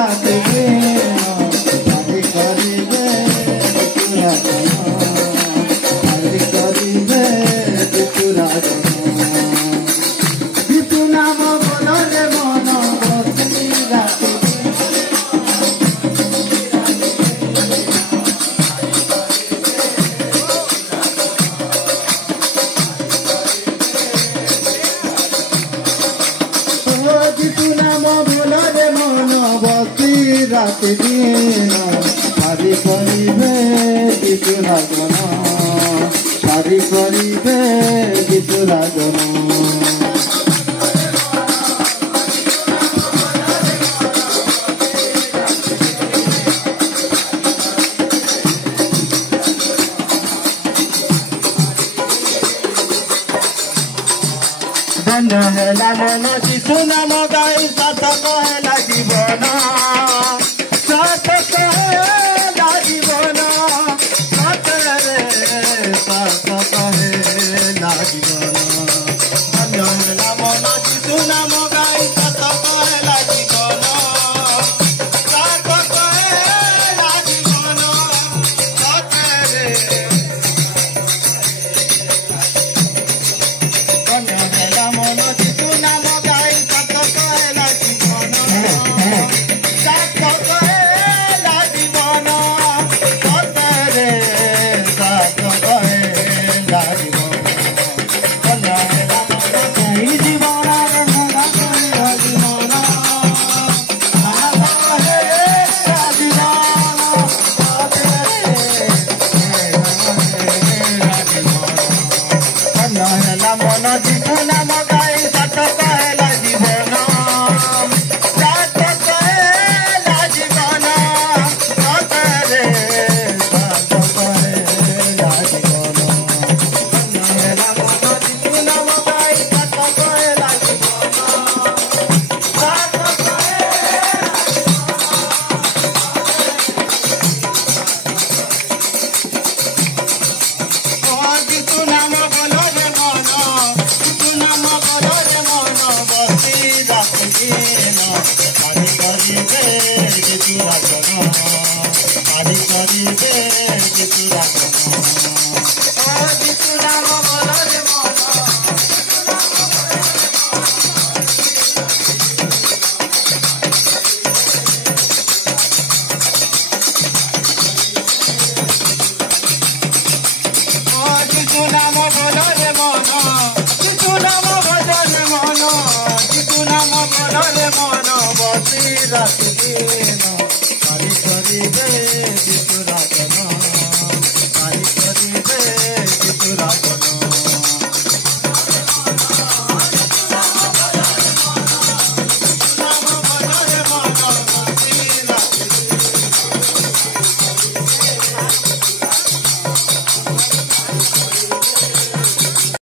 रात दिन हरि करिबे हरि करिबे विष्णु नाम बोलरे मन बसी रात विष्णु नाम बोलरे मन बसी रात दिन हरि करिबे विष्णुरागन हरि करिबे विष्णुरागन धन्य हेला मन शिशु नाम गाई सार्थक हेला जीवन सार्थक हेला जीवन सतरे सार्थक हेला जीवन धन्य हेला मन शिशु नाम गाई सार्थक हेला जीवन सार्थक हेला जीवन सतरे मन जीवन नाम गाई सार्थक हेला जीवन सार्थक हेला जीवन सतरे सार्थक हेला जीवन मन जीवन नाम गाई सार्थक हेला जीवन सार्थक विष्णु नाम बोलरे हरि करिबे विष्णुरागन हरि करिबे विष्णुरागन विष्णु नाम बोलरे